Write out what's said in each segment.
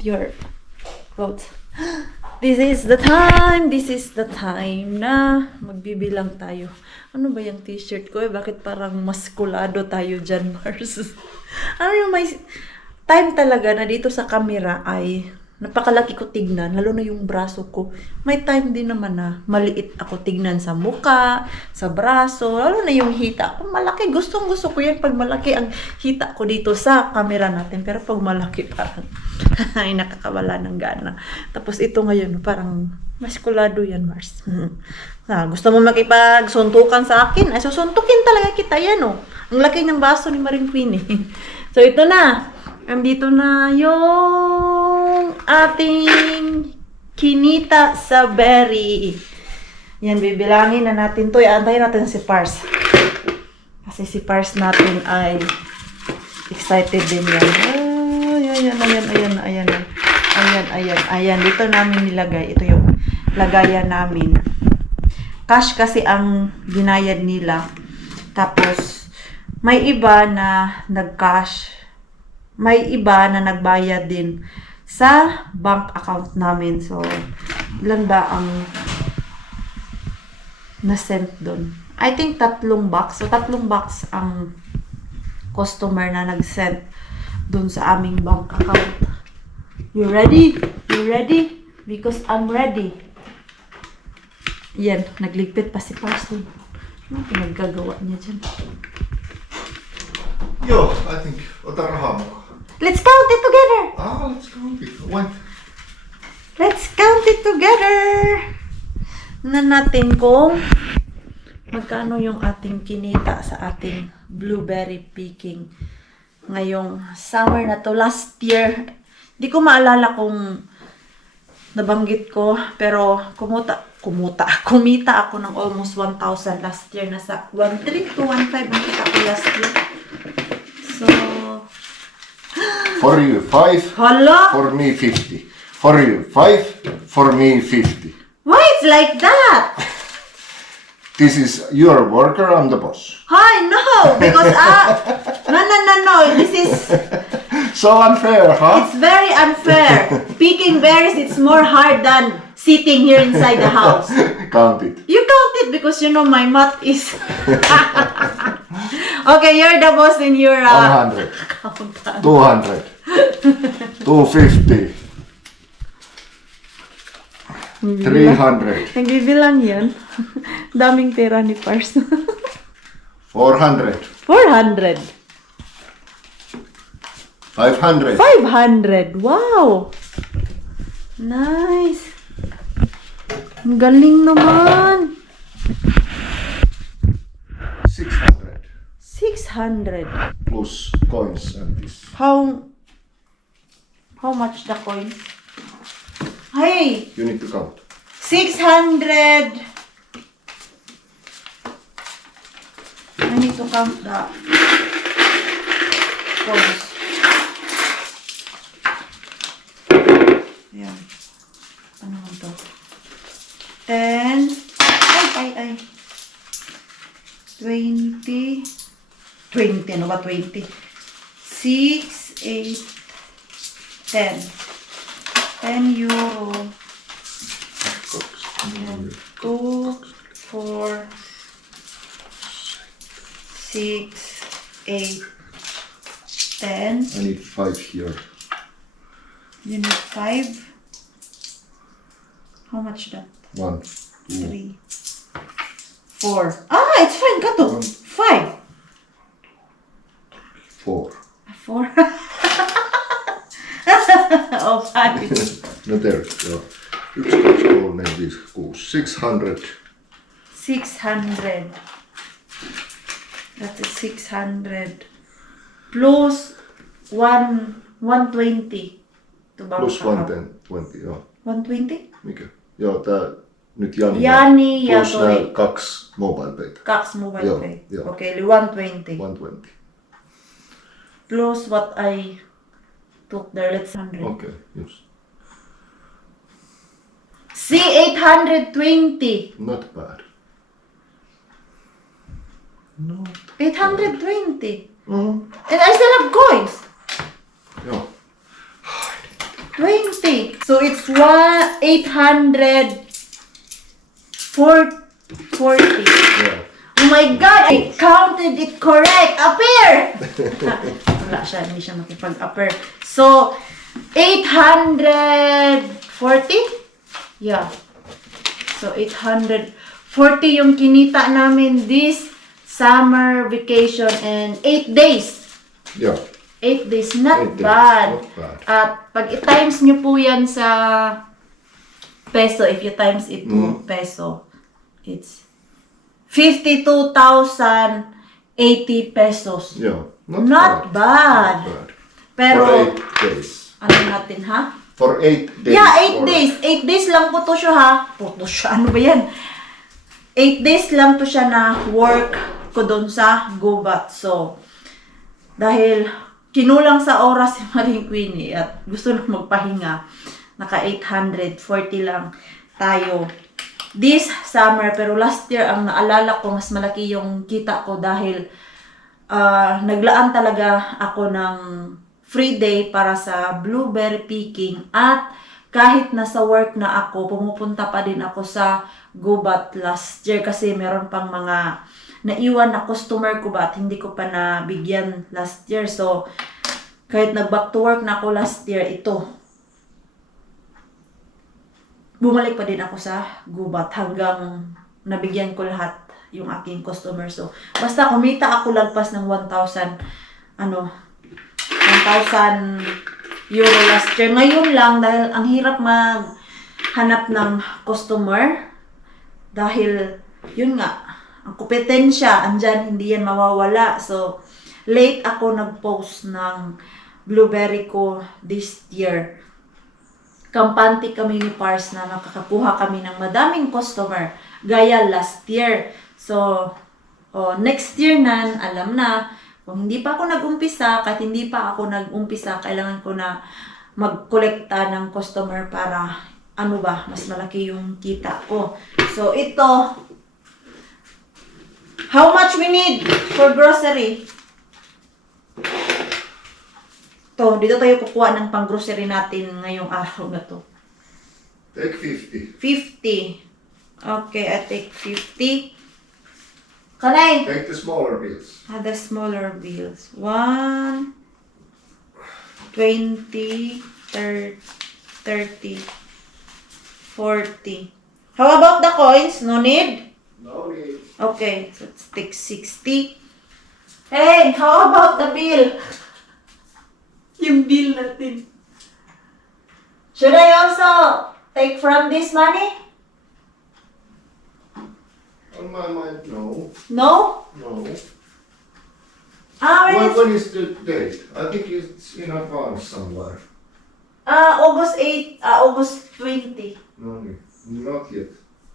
Your quote. This is the time na magbibilang tayo. Ano ba yung t-shirt ko? Bakit parang maskulado tayo dyan, Mars? Ano yung may time talaga na dito sa camera ay napakalaki ko tignan, lalo na yung braso ko. May time din naman na maliit ako tignan sa muka, sa braso, lalo na yung hita. Kung malaki, gustong gusto ko yan pag malaki ang hita ko dito sa camera natin. Pero pag malaki parang ay nakakawala ng gana. Tapos ito ngayon, parang maskulado yan, Mars. Gusto mo makipagsuntukan sa akin? Ay, susuntukin talaga kita yan, oh. Ang laki ng baso ni Maring Queen, eh. So, ito na. Andito na yung ating kinita sa berry. Yan, bibilangin na natin to. Iantayin natin si Pars. Kasi si Pars natin ay excited din yan. Ayan. Dito namin nilagay. Ito yung lagayan namin. Cash kasi ang binayad nila. Tapos, may iba na nag-cash. May iba na nagbayad din sa bank account namin. So, ilan ba ang na-send doon? I think 3 box. So, 3 box ang customer na nag-send doon sa aming bank account. You ready? You ready? Because I'm ready. Yan, nagligpit pa si Parson. Ano pinaggagawa niya dyan? Joo, I think otan rahaa mukaan. Let's count it together! Let's count it. 1. Let's count it together! Na natin kung magkano yung ating kinita sa ating blueberry picking ngayong summer na to. Last year, di ko maalala kung nabanggit ko, pero kumita ako ng almost 1,000 last year. Nasa 1,300 to 1,500 ang kita ko last year. So, For you 5, hala! for me 50. For you 5, for me 50. Why it's like that? This is your worker, I'm the boss. Hi, no! Because, no. This is, So unfair, huh? it's very unfair. Picking berries, it's more hard than sitting here inside the house. Count it. You count it because you know my math is... Okay, you're the boss in your 100, account. 200, 250, 300, Nagbibilang yan. Daming pera ni Pars. 400, 400. 500, 500. Wow! Nice. Ang galing naman. 600, 600. plus coins and this. How much the coin? Hey, You need to count. 600. I need to count the coins. Ayan. Ano man to? 10. Ay. 20. 20. Ano ba 20? 6, 8, 10. 10 euro. 2, 4, 6, 8, 10. I need 5 here. You need 5. How much that? 1, 2, 3, 4. It's fine. Kato. 5. 4. 4. Oh, 5. No there. Joo. 1, 2, 3, 4, 5, 6. 600. 600. That is 600. Plus 120. To bank Plus account. 120, joo. 120? Mikä? Joo, tää nyt Jani. Jani ja plus toi. nää 2 mobile paytä. 2 mobile Joo, pay. joo. Okay, eli 120. 120. Plus what I took there, let's 100. Okei, just. See, 820. Not bad. No. 820. Mm. And I still have coins. Yeah. 20. So it's 840. Yeah. Oh my God! I counted it correct! Upper! Wala siya, hindi siya makipag-upper. So, 840? Yeah. So, 840 yung kinita namin this summer vacation and 8 days. Yeah. 8 days, not 8 days, bad. not bad. At pag i-times nyo po yan sa peso, if you times it to peso, it's 52,080 pesos. Yeah. Not bad. Not bad. Pero, For 8 days. ano natin ha? For 8 days. Yeah, 8 or- days. 8 days lang po to siya ha. Po siya, ano ba yan? 8 days lang to siya na work ko doon sa Gubat. So, dahil kinulang sa oras si Maring Queenie at gusto na magpahinga, naka 840 lang tayo this summer. Pero last year, ang naalala ko, mas malaki yung kita ko dahil naglaan talaga ako ng free day para sa blueberry picking at kahit nasa work na ako, pumupunta pa din ako sa Gubat last year kasi meron pang mga naiwan na customer ko ba at hindi ko pa nabigyan last year. So, kahit nag-back to work na ako last year, ito. Bumalik pa din ako sa Gubat hanggang nabigyan ko lahat yung aking customer. So, basta kumita ako lagpas ng 1,000 euro last year. Ngayon lang, dahil ang hirap maghanap ng customer, dahil, yun nga, ang kompetensya, andyan, hindi yan mawawala. So, late ako nag-post ng blueberry ko this year. Kampante kami ni Pars na makakakuha kami ng madaming customer, gaya last year. So, next year na, alam na, kung hindi pa ako nag-umpisa, kahit hindi pa ako nag-umpisa, kailangan ko na mag-kolekta ng customer para, mas malaki yung kita ko. So, ito, how much we need for grocery? To, dito tayo kukuha ng pang-grocery natin ngayong araw na to. Take 50. 50. Okay, I take 50. Kanay? Take the smaller bills. The smaller bills. 1, 20, 30, 40. How about the coins? No need? No need. Okay, so let's take 60. Hey, how about the bill? Yung bill natin. Should I also take from this money? On my mind, no. No? No. When is When is the date? I think it's in advance somewhere. August 8, August 20. No need. Not yet.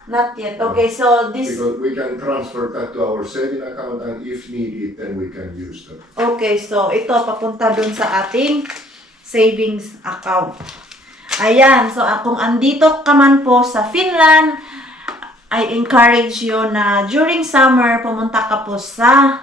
Not yet. Okay, so this... Because we can transfer that to our saving account and if needed, then we can use that. Okay, so ito papunta dun sa ating savings account. Ayan, so kung andito ka man po sa Finland, I encourage you na during summer, pumunta ka po sa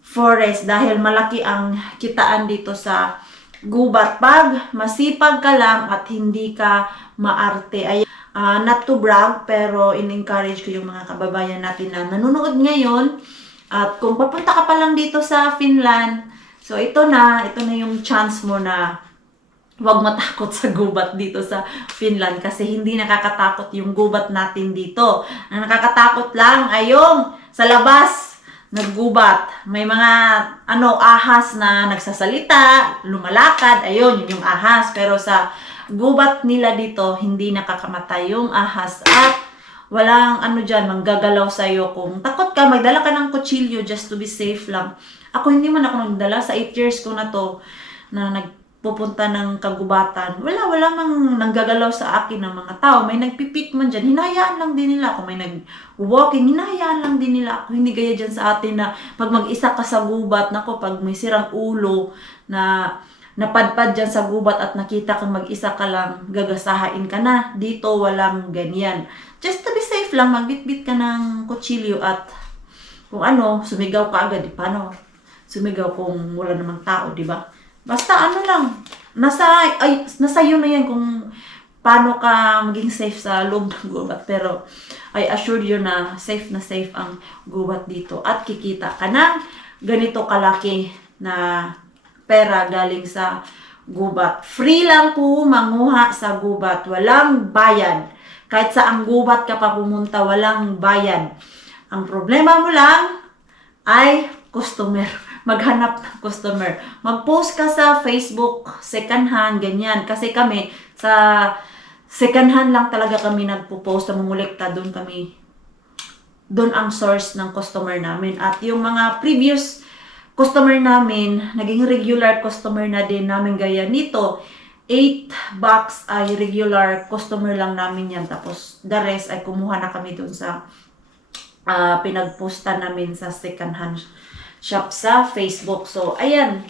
forest dahil malaki ang kitaan dito sa Gubat. Pag masipag ka lang at hindi ka maarte. Ayan. Not to brag, pero in-encourage ko yung mga kababayan natin na nanonood ngayon. At kung papunta ka pa lang dito sa Finland, so ito na yung chance mo na huwag matakot sa gubat dito sa Finland kasi hindi nakakatakot yung gubat natin dito. Ang nakakatakot lang ay yung sa labas naggubat. May mga ahas na nagsasalita, lumalakad, ayun, yun yung ahas. Pero sa gubat nila dito, hindi nakakamatay yung ahas at walang manggagalaw sa'yo. Kung takot ka, magdala ka ng kutsilyo just to be safe lang. Ako hindi man ako nagdala sa 8 years ko na to na nagpupunta ng kagubatan. Wala mang nanggagalaw sa akin ng mga tao. May nagpipik man dyan, hinahayaan lang din nila. Kung may nag-walking, hinahayaan lang din nila ako. Hindi gaya dyan sa atin na pag mag-isa ka sa gubat, pag may sirang ulo na napadpad dyan sa gubat at nakita kang mag-isa ka lang, gagasahain ka na. Dito, walang ganyan. Just to be safe lang, magbitbit ka ng kutsilyo at Kung ano, sumigaw ka agad, di paano? Sumigaw kung wala namang tao, di ba? Basta ano lang, nasa iyo na yan kung paano ka maging safe sa loob ng gubat. Pero I assure you na safe ang gubat dito. At kikita ka ng ganito kalaki na pera galing sa gubat. Free lang po manguha sa gubat. Walang bayad. Kahit sa ang gubat ka pa pumunta, walang bayad. Ang problema mo lang ay customer. Maghanap ng customer. Mag-post ka sa Facebook, second hand, ganyan. Kasi kami, sa second hand lang talaga kami nagpo-post, namumulekta, doon ang source ng customer namin. At yung mga previous customer namin, naging regular customer na din namin gaya nito. 8 box ay regular customer lang namin yan. Tapos the rest ay kumuha na kami doon sa pinagposta namin sa second hand shop sa Facebook. So, ayan.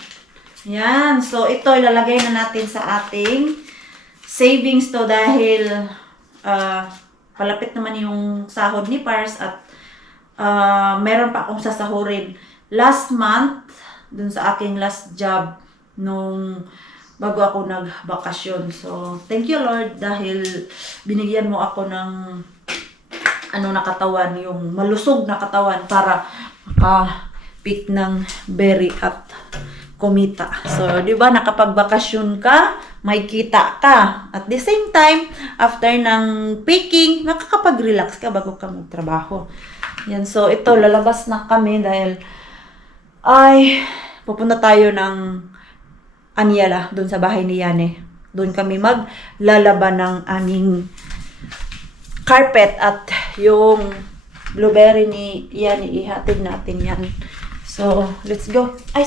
Yan. So, ito ilalagay na natin sa ating savings to dahil palapit naman yung sahod ni Pars at meron pa akong sasahurin. Last month, dun sa aking last job nung bago ako nagbakasyon. So, thank you Lord dahil binigyan mo ako ng nakatawan, yung malusog na katawan para makapit ng berry at kumita. So, di ba, nakapagbakasyon ka, may kita ka. At the same time, after ng picking, nakakapag-relax ka bago ka magtrabaho. Yan, so ito, lalabas na kami dahil ay pupunta tayo ng Anyala, doon sa bahay ni Yane. Doon kami maglalaban ng aming carpet at yung blueberry ni Yane, ihatid natin yan. So, let's go. Ay,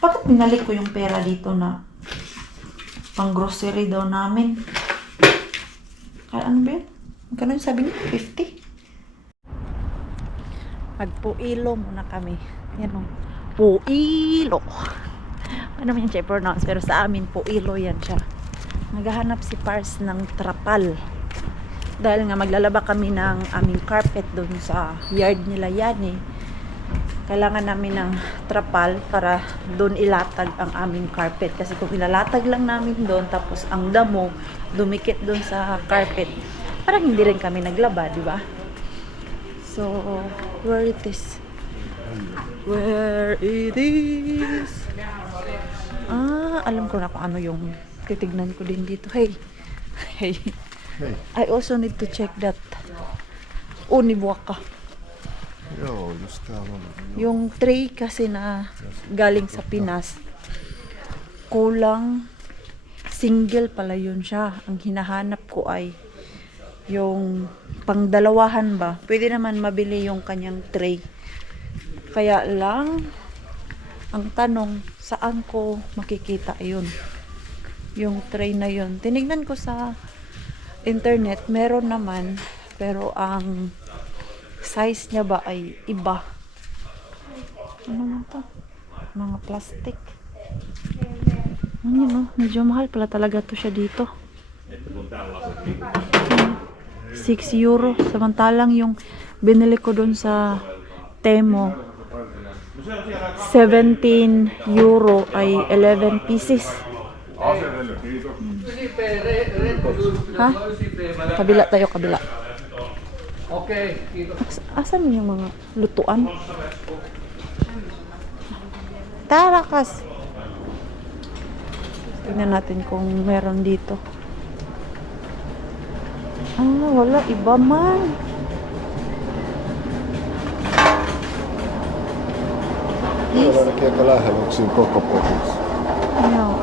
bakit binalik ko yung pera dito na pang grocery daw namin? Ano ba yun? Magkano yung sabi niya? 50? Magpuilo muna kami. Yan o. Puilo. Ano man yung siya pronounce? Pero sa amin, puilo yan siya. Naghahanap si Pars ng trapal. Dahil nga maglalaba kami ng aming carpet doon sa yard nila yan eh. Kailangan namin ng trapal para doon ilatag ang aming carpet. Kasi kung ilalatag lang namin doon, tapos ang damo, dumikit doon sa carpet, parang hindi rin kami naglaba, di ba? So, where it is? Where it is? Alam ko na kung ano yung titignan ko din dito. Hey. I also need to check that. Unibuaka. Joo, just täällä on. Yung tray kasi na galing sa Pinas, kulang, single pala yun siya. Ang hinahanap ko ay yung pangdalawahan ba. Pwede naman mabili yung kanyang tray. Kaya lang, ang tanong, saan ko makikita yun? Yung tray na yun. Tinignan ko sa internet, meron naman, pero ang size niya ba ay iba. Ano man to? Mga plastic. Ano, medyo mahal pala talaga to siya dito. 6 euro. Samantalang yung binili ko dun sa Temo, 17 euro ay 11 pieces. Ha? Kabila tayo, kabila. Okay, Asan yung mga lutuan? Tarakas. Tingnan natin kung meron dito. Wala. Iba man. Täällä on ainakin aika lähellä, onko siinä koko pohjassa?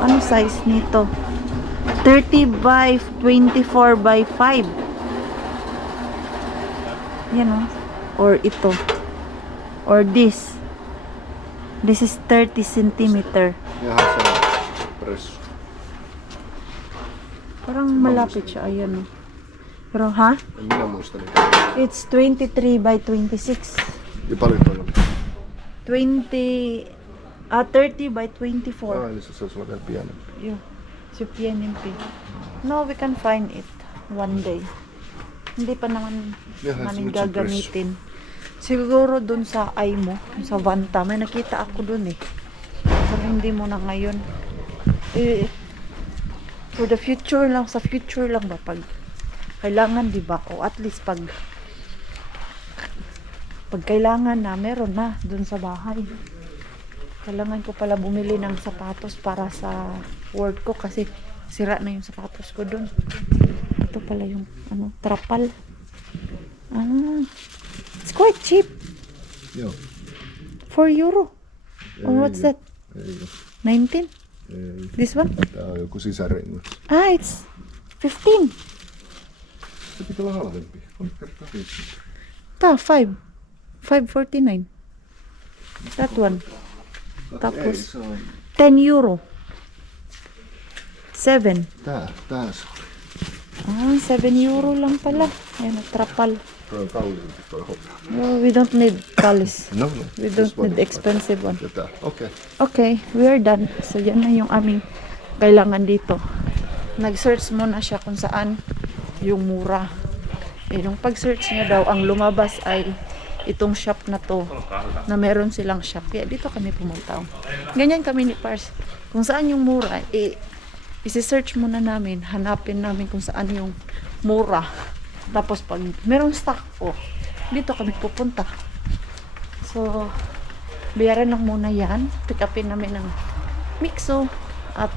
Ano size nito? 30 by 24 by 5. Yan o. Or ito. Or this. This is 30 centimeter. Jaha, se on pressu. Parang malapit siya. Ayan o. Pero ha? En minä muista niitä. It's 23 by 26. Ja paljon toi oli? 30 by 24. Eli se olisi vielä pienempi. Yeah. Si PNMP. No, we can find it one day. Hindi pa naman Yeah, namin it's a gagamitin. Siguro dun sa ay mo, sa Vanta, may nakita ako dun eh. Pero hindi mo na ngayon. Eh, for the future lang, sa future lang ba? Pag kailangan, di ba? O at least pag kailangan na, meron na dun sa bahay. Kailangan ko pala bumili ng sapatos para sa work ko kasi sira na yung sapatos ko dun. Ito pala yung trapal. It's quite cheap. Joo. €4. Or what's that? Ei, 19? ei. This one? Tää on joku sisärengas. It's 15. Se pitää olla halvempi. 3x5. Ta, 5. 5.49. That one. Ei, Tapos se on... €10. 7. Tää se on. €7 lang pala. Ayan, trapal. Toi on kalliimpi toi hopea. No, we don't need talis. No. We don't need expensive one. Ja tää, okei. Okay, we are done. So, yan na yung aming kailangan dito. Nag-search muna siya kung saan yung mura. Nung pag-search niya daw, ang lumabas ay itong shop na to, na meron silang shop. Kaya dito kami pumunta. Ganyan kami ni Pars. Kung saan yung mura, isi-search muna namin, hanapin namin kung saan yung mura. Tapos pag merong stock, dito kami pupunta. So, bayaran lang muna yan. Pick upin namin ng Mixo at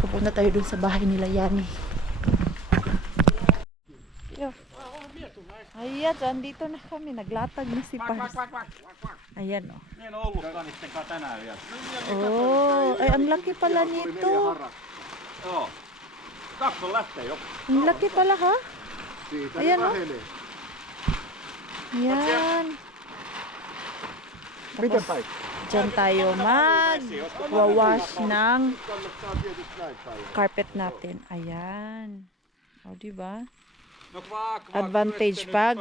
pupunta tayo dun sa bahay nila Yani. Yo. Ayan, so andito na kami. Naglatag na si Pars. Ayan, oh. En ole ollutkaan niittenkaan tänään vielä. Oh, ay, ang laki pala nito. Joo. 2 on lähtee jo. Ang laki pala, ha? Siitä Ayan, ne oh. vähenee. Ayan. Miten päin? Diyan tayo mag-wash ng Kannattaa tietysti näin päin. carpet natin. Ayan. O, diba? No kvak, Advantage pag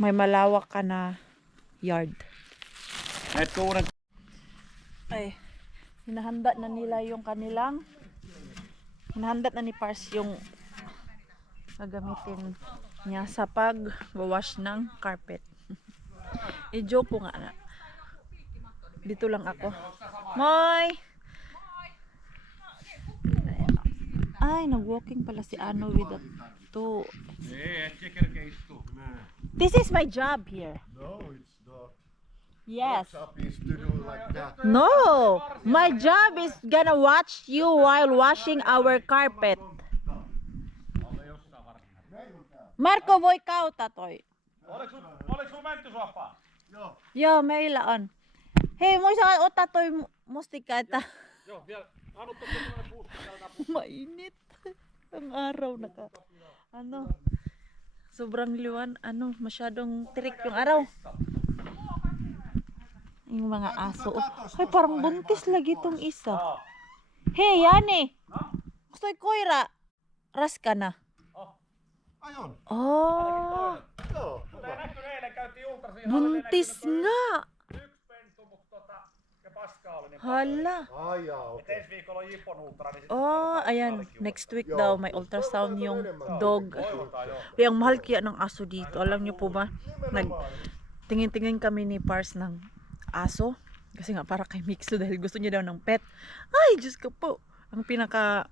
may malawak ka na yard. Et kuuden. Ay, hinahanda na nila yung kanilang, hinahanda na ni Pars yung gagamitin niya sa pag-wash ng carpet. I-joke ko nga na. Dito lang ako. Moy! Ay, nag-walking pala si Ano with the two. Ei, et kerkeä istuu. This is my job here. No, it's not. Yes. Job is to do like that. No, my job is gonna watch you while washing our carpet. Marko, voi kautta toi. Oliko sun mäntysuoppaa? Joo, meillä on. Hei, muista ottaa toi mustikka, että Joo, vielä. Anu tuossa semmoinen puusta. mainit. Ang araw naka. Sobrang liwan, masyadong tirik yung araw. Yung mga aso. Ay, parang buntis lagi tong isa. Hey, Yani! Gusto'y koira. Ras ka na. Ai on. Oh, Joo. Mutta ei näkynyt eilen, käytiin ultrasiin. buntis nga. Yksi pentu, mutta ja paskaa oli niin Hala. Ai jaa, Et okei. ensi viikolla on Jippon ultra, niin Oh, ayan. Next week daw may ultrasound yung dog. toivotaan joo. Kaya ang mahal kaya ng aso dito. Alam niyo po ba? Tingin-tingin kami ni Pars ng aso. Kasi nga para kay Mixo dahil gusto niya daw ng pet. Ay, Diyos ko po. Ang pinaka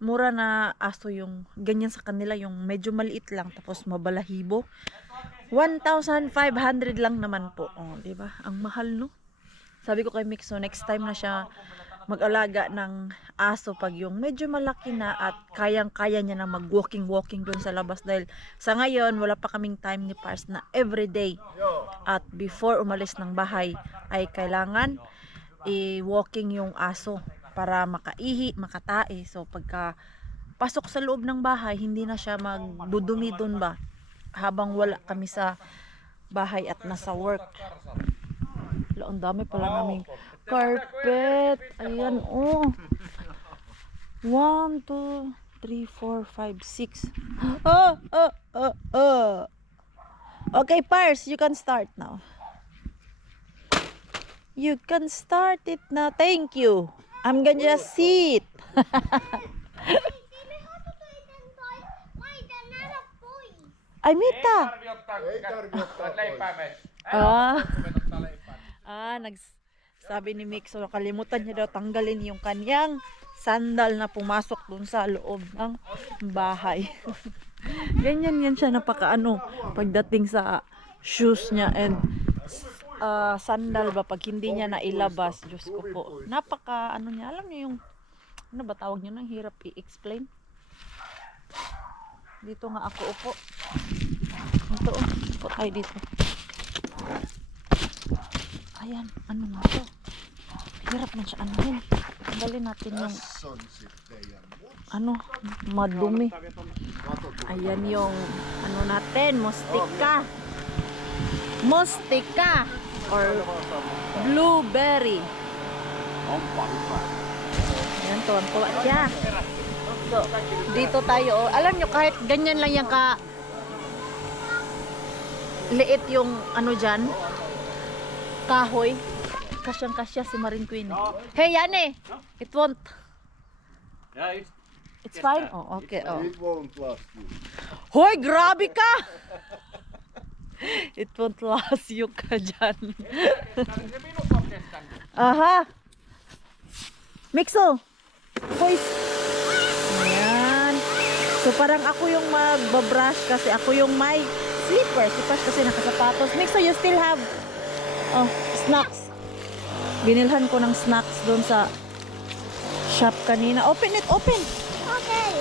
mura na aso yung ganyan sa kanila, yung medyo maliit lang tapos mabalahibo. 1,500 lang naman po. Oh, di ba? Ang mahal, no? Sabi ko kay Mixo, next time na siya mag-alaga ng aso pag yung medyo malaki na at kayang-kaya niya na mag-walking doon sa labas dahil sa ngayon wala pa kaming time ni Pars na everyday at before umalis ng bahay ay kailangan i-walking yung aso para makaihi, makatae. So pagka pasok sa loob ng bahay, hindi na siya magdudumi doon ba habang wala kami sa bahay at nasa work. Ang dami pala naming carpet. Ayan, oh. 1, 2, 3, 4, 5, 6. Okay, Pars, you can start now. You can start it now. Thank you. I'm gonna just sit. Ay, Mita! Ei tarvi ottaa leipää pois. me. Ah. Ottaa leipää. Sabi ni Mick, so nakalimutan niya daw tanggalin yung kanyang sandal na pumasok dun sa loob ng bahay. Ganyan yan siya, napakaano pagdating sa shoes niya and sandal ba pag hindi niya nailabas. Diyos ko po, napaka ano niya, alam niyo yung ano ba tawag niyo, nang hirap i-explain. Dito nga ako upo. Ito, upo tayo dito. Ayan, ano nga to? Hirap man siya anuhin. Tanggalin natin yung Tässä on sitten ja ano, madumi. Ayan yung ano natin, mustika. Mustika or blueberry. Ayan, tuwan-tuwa siya. So, dito tayo. Oh. Alam nyo, kahit ganyan lang yung liit yung ano dyan, kahoy. Kasyang-kasya si Marine Queen. Hey, Yane! It won't. Ja, It's fine? Oh, okay. Oh. it won't last you. Hoy, grabe ka! It won't last you ka dyan. se minut on kestänyt. Aha! Mixo! Hoy! Ayan. So parang ako yung magbabrush kasi ako yung may slippers kasi nakasapatos. Mixo, you still have snacks. Binilhan ko ng snacks doon sa shop kanina. Open it, open!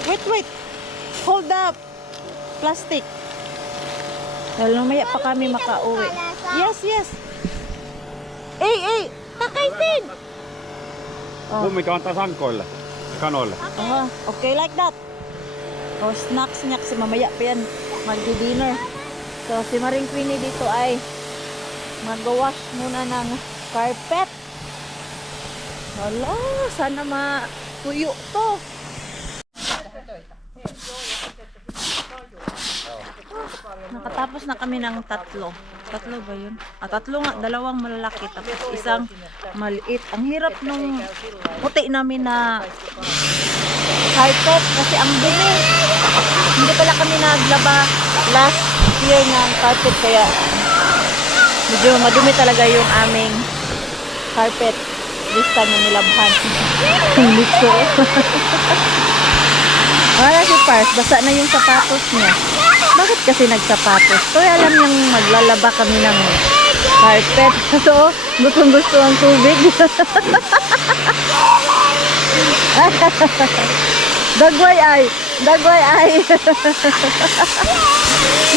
Okay. Wait. Hold up. Plastic. Dahil mamaya pa kami makauwi. Yes. Ei. Takaisin! Oh. Kummikä antaa sankoille ja kanoille. Aha, okay like that. O, snacks niya kasi mamaya pa yan magdi-dinner. So, si Maring Queenie dito ay mag-wash muna ng carpet. Wala, sana matuyo to. Nakatapos na kami ng tatlo. Tatlo ba yun? Tatlo nga. Dalawang malalaki. Tapos isang maliit. Ang hirap nung puti namin na carpet kasi ang dumi. Hindi pala kami naglaba last year ng carpet kaya medyo madumi talaga yung aming carpet. This time na nilabhan. Nito. Wala si Pars, basa na yung sapatos niya. Bakit kasi nagsapatos? So, alam niyang maglalaba kami ng carpet. So, gustong-gusto ang tubig. Dagway ay.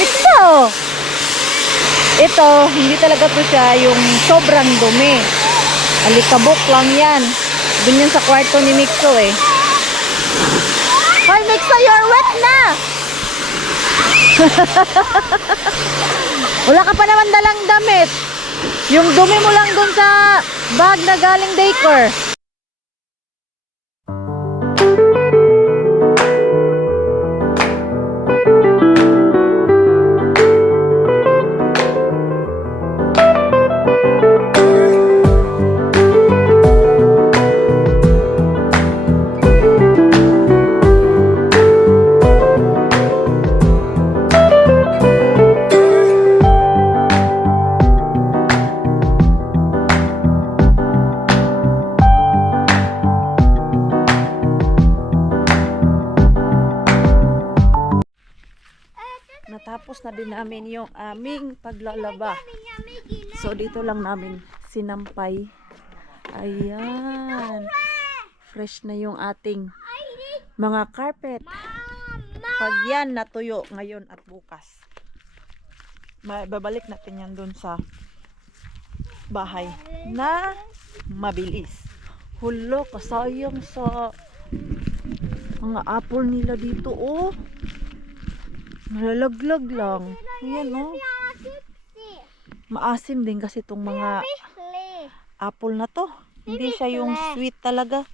Mixo! Ito, hindi talaga to siya yung sobrang dumi. Alikabok lang yan. Doon yan sa kwarto ni Mixo eh. Hoy, Mixo, you're wet na! Wala ka pa naman dalang damit. Yung dumi mo lang dun sa bag na galing daycare. Natapos na din namin yung aming paglalaba. So, dito lang namin sinampay. Ayan. Fresh na yung ating mga carpet. Pag yan natuyo ngayon at bukas, babalik natin yan dun sa bahay na mabilis. Hulo, kasayang sa mga apple nila dito, oh. Malalaglag lang. Ayan, oh. Maasim din kasi itong mga apple na to. Hindi siya yung sweet talaga.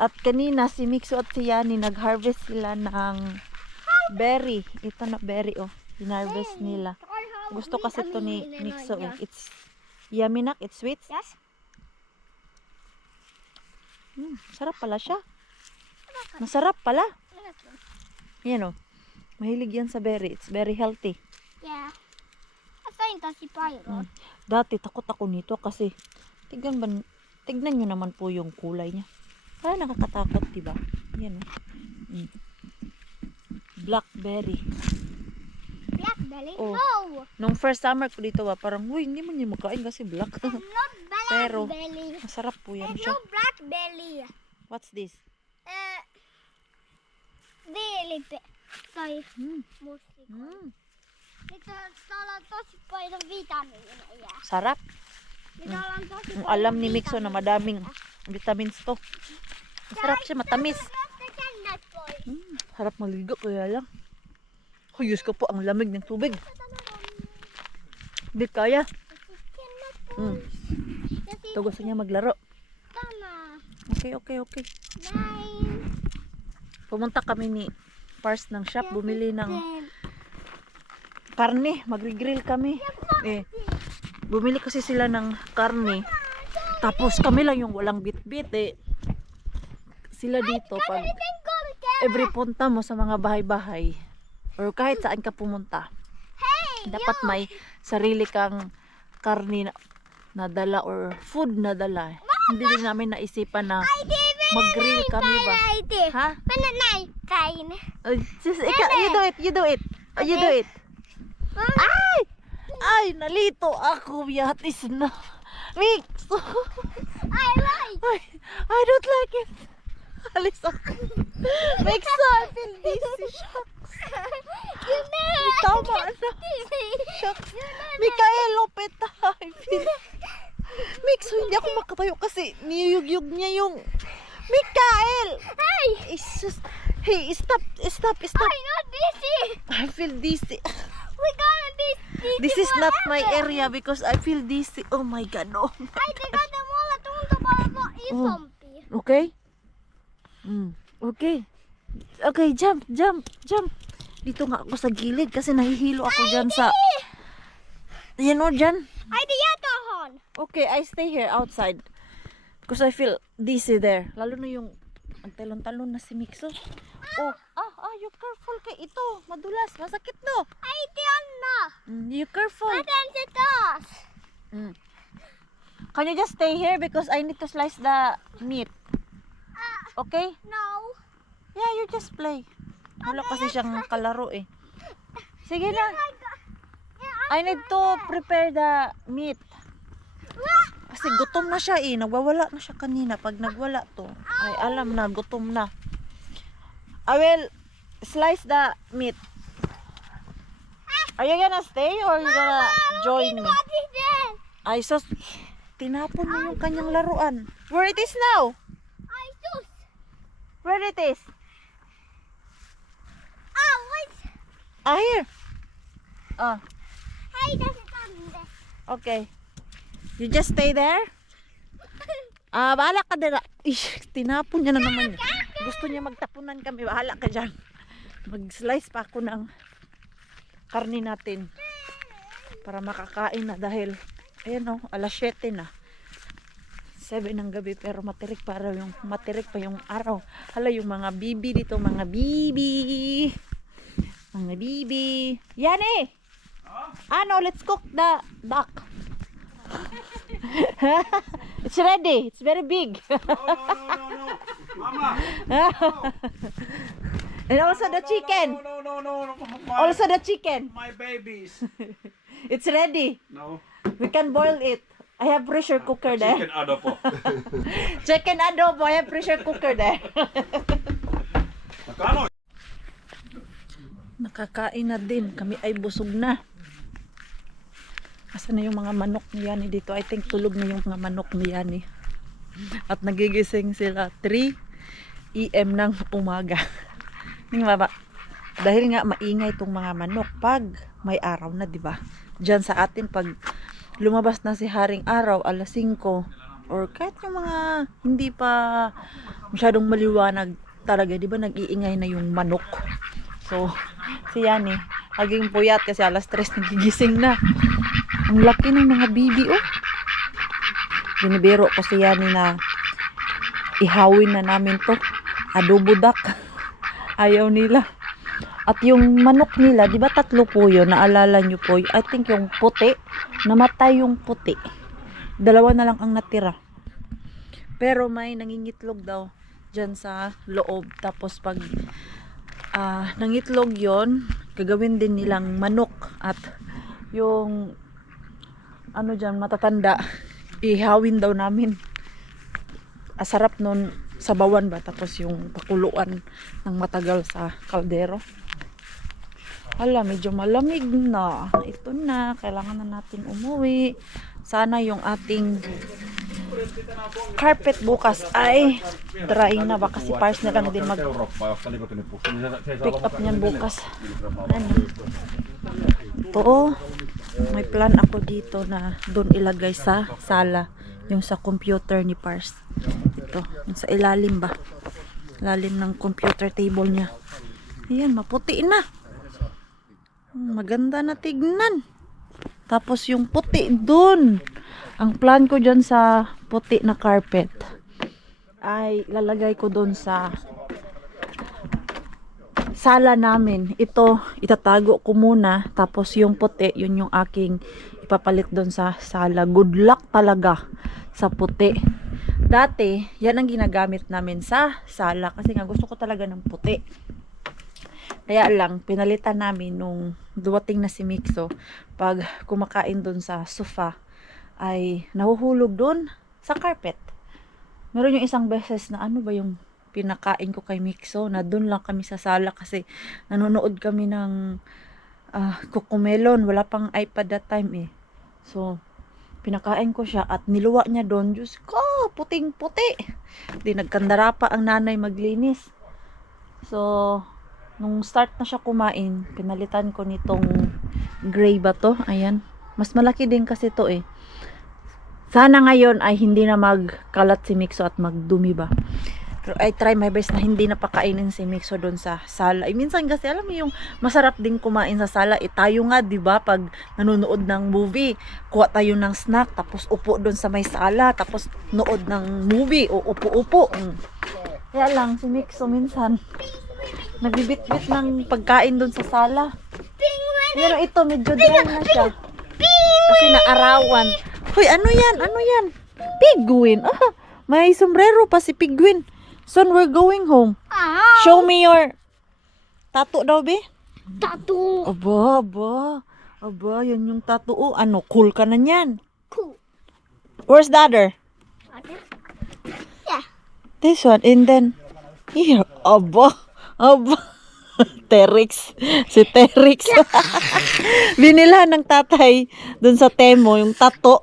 At kanina si Mixo at si Yani nag-harvest sila ng berry. Ito na berry, oh. Hinarvest nila. Gusto kasi ito ni Mixo, eh. It's yummy nak, it's sweet. Yes. Sarap pala siya. Masarap pala. Ayan, oh. Mahilig yan sa berry. It's very healthy. Yeah. Asahin ta si Pyro. Dati takot ako nito kasi tignan nyo naman po yung kulay niya. Parang nakakatakot, diba? Yan Blackberry. Blackberry? Oh. No! Nung first summer ko dito parang, uy, hindi mo niya makain kasi black. Not Pero, blackberry. masarap po yan There's siya. no blackberry. What's this? Sorry. Mm. Musik. Mm. Ito lang to si Pyro vitamin. Yeah. Sarap. Ito lang to si Ang Pyro alam ni Mixo na vitamin. madaming vitamins to. Masarap siya, matamis. Harap maligo kaya lang. Huyos ko po ang lamig ng tubig. Hindi kaya. Ito gusto niya maglaro. Tama. Okay. Nine. Pumunta kami ni Pars ng shop, bumili ng karne. Magri-grill kami. Bumili kasi sila ng karne. Tapos kami lang yung walang bit-bit Sila dito pag every punta mo sa mga bahay-bahay or kahit saan ka pumunta, dapat may sarili kang karne na dala or food na dala. Hindi din namin naisipan na mag-grill kami ba? Ha? You do it. Ay, nalito ako. Yatis na. Mix. I don't like it. Alis ako. Mix, I feel dizzy. Shucks. Tama na. Shucks. Mikael, lupit. I feel. Mix, hindi ako makatayo kasi niyugyug niya yung Mikael. It's just, hey, stop. I'm not busy. I feel dizzy. We're gonna be busy. This is not my area because I feel dizzy. Oh my God, no. Ay, teka na mula. Tunto para mo isompi. Okay? Okay. Okay, jump. Dito nga ako sa gilid kasi nahihilo ako dyan sa... Yan o, dyan. Ay, di yata hon. Okay, I stay here outside. Because I feel dizzy there. Lalo na yung... Ang talon-talon na si Mixo. Oh, you careful kay ito. Madulas, masakit no. Ay, tiyan na. You careful. Matan si Tos. Can you just stay here because I need to slice the meat? Okay? No. Yeah, you just play. Wala kasi siyang kalaro Sige na. I need to prepare the meat. Kasi gutom na siya Nagwawala na siya kanina. Pag nagwala to, ay alam na, gutom na. I will slice the meat. Are you gonna stay or you gonna join me? What is this? Ay, sus. Tinapon mo yung kanyang laruan. Where it is now? Ay, sus. Where it is? Wait. Here. Ay, nasa tanda. Okay. You just stay there? Bahala ka dira. Tinapon niya na naman. Gusto niya magtapunan kami. Bahala ka dyan. Mag-slice pa ako ng karne natin. Para makakain na dahil, ayan alas 7 na. 7 ng gabi pero matirik pa yung araw. Hala yung mga bibi dito. Mga bibi. Yan let's cook the duck. It's ready. It's very big. No. Mama. And also the chicken. No. Also the chicken. My babies. It's ready. No. We can boil it. I have pressure cooker there. Chicken adobo. Chicken adobo. I have pressure cooker there. Nakano? Nakakain na din. Kami ay busog na. Asa na yung mga manok ni Yani dito? I think tulog na yung mga manok ni Yani. At nagigising sila 3 AM ng umaga. Dahil nga maingay itong mga manok pag may araw na, di ba? Diyan sa atin pag lumabas na si Haring Araw alas 5 or kahit yung mga hindi pa masyadong maliwanag talaga, di ba nag-iingay na yung manok. So, si Yani, laging puyat kasi alas 3 nagigising na. Ang laki ng mga bibi, Binibiro ko si Yani na ihawin na namin to. Adobo duck. Ayaw nila. At yung manok nila, di ba tatlo po yun? Naalala nyo po, I think yung puti, namatay yung puti. Dalawa na lang ang natira. Pero may nangingitlog daw dyan sa loob. Tapos pag nangitlog yon, gagawin din nilang manok. At yung ano dyan, matatanda, ihawin daw namin. Sarap nun, sabawan ba? Tapos yung pakuluan ng matagal sa kaldero. Hala, medyo malamig na. Ito na, kailangan na natin umuwi. Sana yung ating carpet bukas ay dry na. Baka si Pars na lang din mag-pick up niyan bukas. Ano? Ito, may plan ako dito na doon ilagay sa sala. Yung sa computer ni Pars. Ito, yung sa ilalim ba? Ilalim ng computer table niya. Ayan, maputi na. Maganda na tignan. Tapos yung puti dun. Ang plan ko dyan sa puti na carpet ay lalagay ko dun sa sala namin. Ito, itatago ko muna. Tapos yung puti, yun yung aking ipapalit dun sa sala. Good luck talaga sa puti. Dati, yan ang ginagamit namin sa sala. Kasi nga gusto ko talaga ng puti. Kaya lang, pinalitan namin nung duwating na si Mixo. Pag kumakain dun sa sofa, ay nahuhulog dun sa carpet. Meron yung isang beses na ano ba yung pinakain ko kay Mixo, na dun lang kami sa sala kasi nanonood kami ng Cocomelon. Wala pang iPad that time eh. So, pinakain ko siya at niluwa niya dun. Diyos ko, puting-puti. Di nagkandara pa ang nanay maglinis. So, nung start na siya kumain, pinalitan ko nitong gray ba to? Ayan. Mas malaki din kasi to eh. Sana ngayon ay hindi na magkalat si Mixo at magdumi ba. Pero I try my best na hindi na pakainin si Mixo doon sa sala. Minsan kasi alam mo yung masarap din kumain sa sala. Tayo nga 'di ba pag nanonood ng movie, kuha tayo ng snack tapos upo doon sa may sala tapos nood ng movie o upo-upo. Kaya lang si Mixo minsan nagbibit-bit ng pagkain doon sa sala. Pero ito, medyo dry na siya. Kasi naarawan. Hoy, ano yan? Ano yan? Pigwin. Ah, may sombrero pa si Pigwin. Son, we're going home. Show me your tattoo daw, be? Tattoo. Aba, aba. Aba, yan yung tattoo. Oh, ano, cool ka na yan. Cool. Where's the other? Yeah. This one. And then, here. Aba. Aba. Terix. Si Terix. Binilhan ng tatay dun sa Temo, yung tato.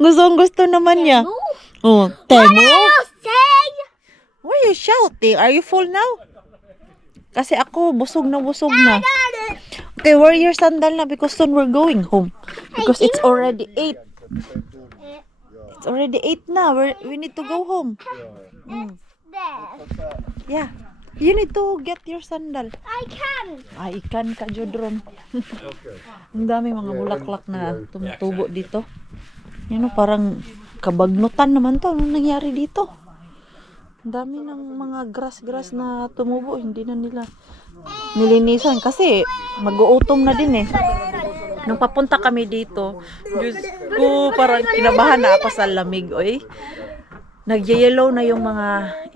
Gusto naman niya. Oh, Temo. Why are you shouting? Are you full now? Kasi ako, busog na. Okay, wear your sandal na because soon we're going home. Because it's already 8. It's already 8 na. We need to go home. Yeah. You need to get your sandal. I can. Ay, ikan ka, Jodron. Ang dami mga bulaklak na tumutubo dito. Yan o, parang kabagnutan naman to. Anong nangyari dito? Ang dami ng mga grass na tumubo. Hindi na nila nilinisan. Kasi mag-uutom na din eh. Nung papunta kami dito, Diyos ko, parang kinabahan na ako sa lamig. Oy. Nag-yellow na yung mga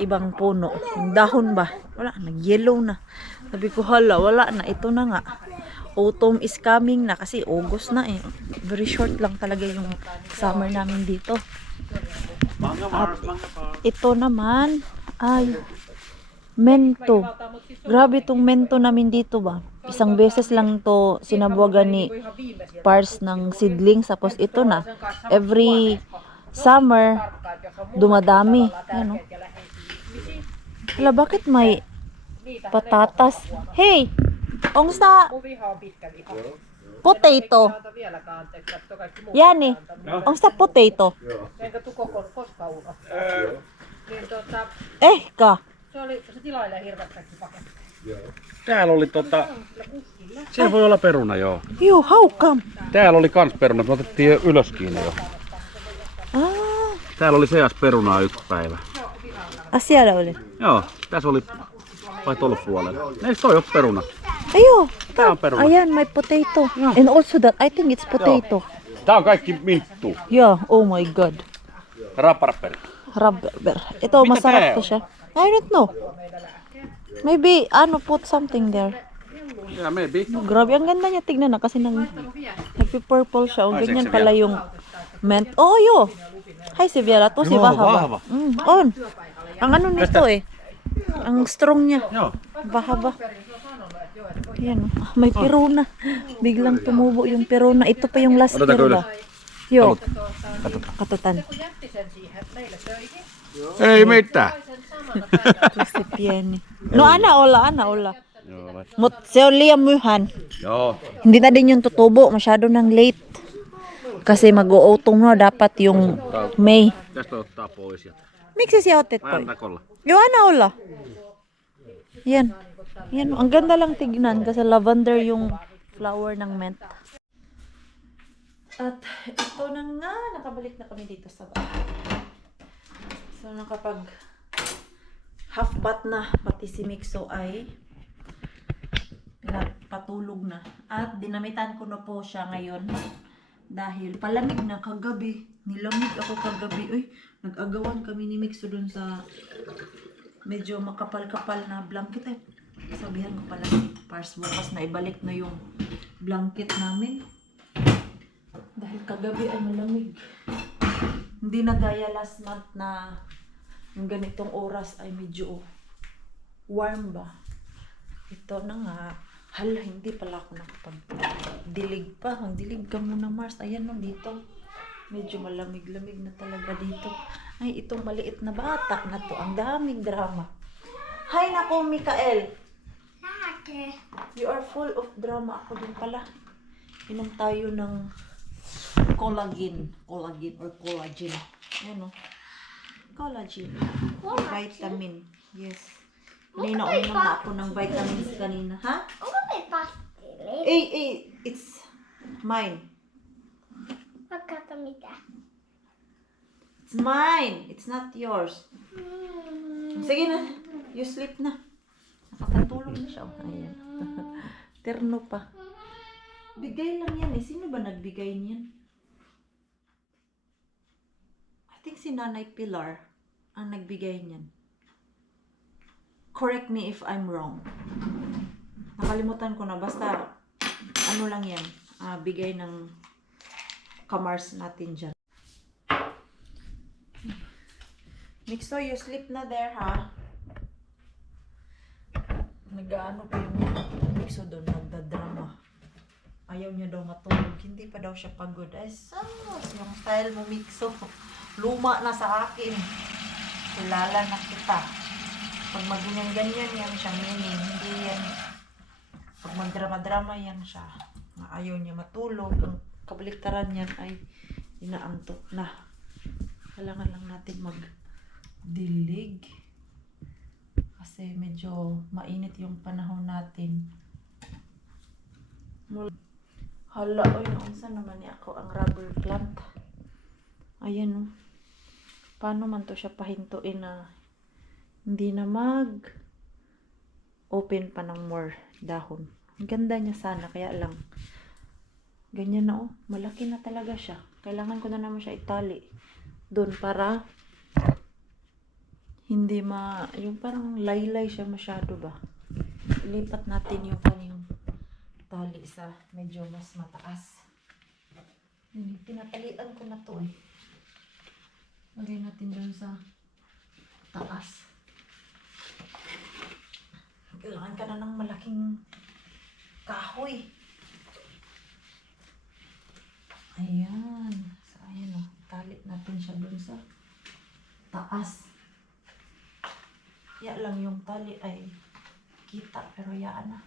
ibang puno. Yung dahon ba? Wala, nag-yellow na. Sabi ko, hala, wala na. Ito na nga. Autumn is coming na kasi August na eh. Very short lang talaga yung summer namin dito. At ito naman ay mento. Grabe itong mento namin dito ba. Isang beses lang to sinabuagan ni Pars ng seedlings. Tapos ito na. Every summer, dumadami. Ano? Hala, bakit may patatas? Hey! Ongsta potato. Yan eh. Ongsta potato. Ka. Täällä oli siellä voi olla peruna, joo. Joo, how come? Täällä oli kans peruna, me otettiin jo ylöskin jo. Ah, Täällä oli seas perunaa yksi päivä. siellä oli. Joo, tässä oli Vai tuolle puolelle. Ei toi oo peruna. Ayo. Tää on peruna. Ayan, may potato. Joo. And also that, I think it's potato. Tää on kaikki minttu. Yeah, oh my god. Raparperi. Rubber. Ito, Mitä masarap tää to on? siya. I don't know. Maybe, put something there. Yeah, maybe. Grabe, ang ganda niya. Tignan na kasi nagpi-purple siya. O, Ay, ganyan sexy pala yan. yung mint. Oh, yo. Hi, si Vera. To si Joo, Bahaba. vahva. On. Ang ano nito ang strong niya. Joo. Bahaba. Yan. May piruna. Biglang tumubo yung piruna. Ito pa yung last Otetaanko piruna. Yo. Katsotaan. Katutan. Ei mitään. Si Pieni. No, ana olla. Joo, Mut se on liian myhän. Joo. Hindi na din yung tutubo. Masyado nang late. Kasi mag-uutong na dapat yung May. Tästä ottaa pois. Miksi siya otet Ajan ko? takolla. Yo, ana olla. Yan. Yan. Ang ganda lang tignan kasi lavender yung flower ng mint. At ito na nga. Nakabalik na kami dito sa bahay. So, nakapag half bath na pati si Mixo ay patulog na. At dinamitan ko na po siya ngayon dahil palamig na kagabi. Nilamig ako kagabi. Uy, nag-agawan kami ni Mixo dun sa medyo makapal-kapal na blanket eh. Sabihan ko pala si Pars bukas na ibalik na yung blanket namin. Dahil kagabi ay malamig. Hindi na gaya last month na yung ganitong oras ay medyo warm ba. Ito na nga. Hala, hindi pala ako nakapag-dilig pa. Magdilig ka muna, Mars. Ayan no, dito. Medyo malamig-lamig na talaga dito. Ay, itong maliit na bata na to. Ang daming drama. Hi nako, Mikael. You are full of drama. Ako din pala. Inom tayo ng collagen or collagen. Ayan o. Collagen. Vitamin. Yes. Uminom na ako ng vitamins kanina. Ha? Onko ne pastille? It's mine. Kato mitä. It's mine. It's not yours. Sige na. You sleep na. Nakakatulog na siya. Ayan. Terno pa. Bigay lang yan eh. Sino ba nagbigay niyan? I think si Nanay Pilar ang nagbigay niyan. Correct me if I'm wrong. Nakalimutan ko na. Basta, ano lang yan. Bigay ng kamars natin dyan. Mixo, you sleep na there, ha? Nag-ano pa yung Mixo doon, nagdadrama. Ayaw niya daw matulog. Hindi pa daw siya pagod. Ay, sus, yung style mo, Mixo. Luma na sa akin. Kilala na kita. Pag mag-ganyan-ganyan yan siya, meaning, hindi yan. Pag magdrama-drama yan siya. Ayaw niya matulog. Ang kabaliktaran yan ay inaantok na. Kailangan lang natin magdilig. Kasi medyo mainit yung panahon natin. Hala, oy, naunsa naman niya ako ang rubber plant. Ayan o. Paano man to siya pahintuin na hindi na open pa ng more dahon. Ang ganda niya sana, kaya lang ganyan na malaki na talaga siya. Kailangan ko na naman siya itali doon para hindi yung parang laylay siya masyado ba. Ilipat natin yung kanyang tali sa medyo mas mataas. Tinatalian ko na to eh. Lagay natin doon sa taas. Kailangan ka na ng malaking kahoy. Ayan. So, ayan o. Talit natin siya dun sa taas. Ya lang yung tali ay kita. Pero yaan na.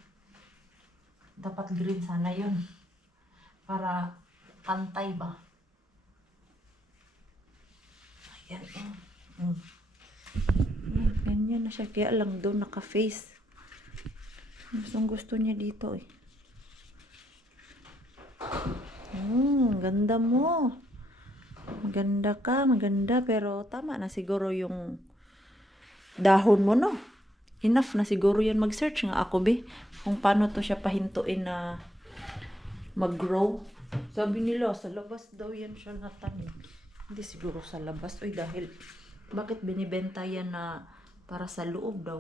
Dapat green sana yun. Para pantay ba. Ayan o. Ganyan na siya. Kaya lang doon naka-face. Gusto niya dito eh. Ganda mo. Maganda ka, maganda. Pero tama na siguro yung dahon mo, no? enough na siguro yan. Mag-search nga ako, be, kung paano to siya pahintuin na mag-grow. Sabi nila, sa labas daw yan siya natanim. Hindi siguro sa labas. Uy, dahil, bakit binibenta yan na para sa loob daw?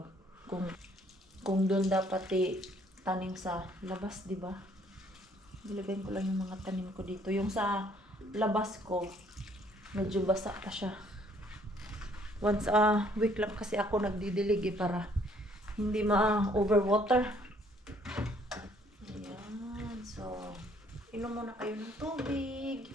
Kung doon dapat tanim sa labas, di ba? Ilagay ko lang yung mga tanim ko dito. Yung sa labas ko, medyo basa pa siya. Once a week lang kasi ako nagdidilig para hindi ma-overwater. Ayan. So, inom muna kayo ng tubig.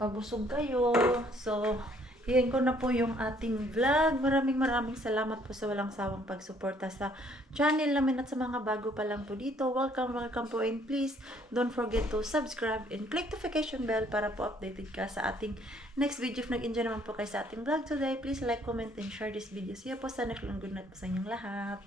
Pabusog kayo. So, yan ko na po yung ating vlog. Maraming salamat po sa walang sawang pagsuporta sa channel namin at sa mga bago pa lang po dito. Welcome po, and please don't forget to subscribe and click notification bell para po updated ka sa ating next video. If nag-enjoy naman po kayo sa ating vlog today, please like, comment, and share this video. See you po sa next one. Good night po sa inyong lahat.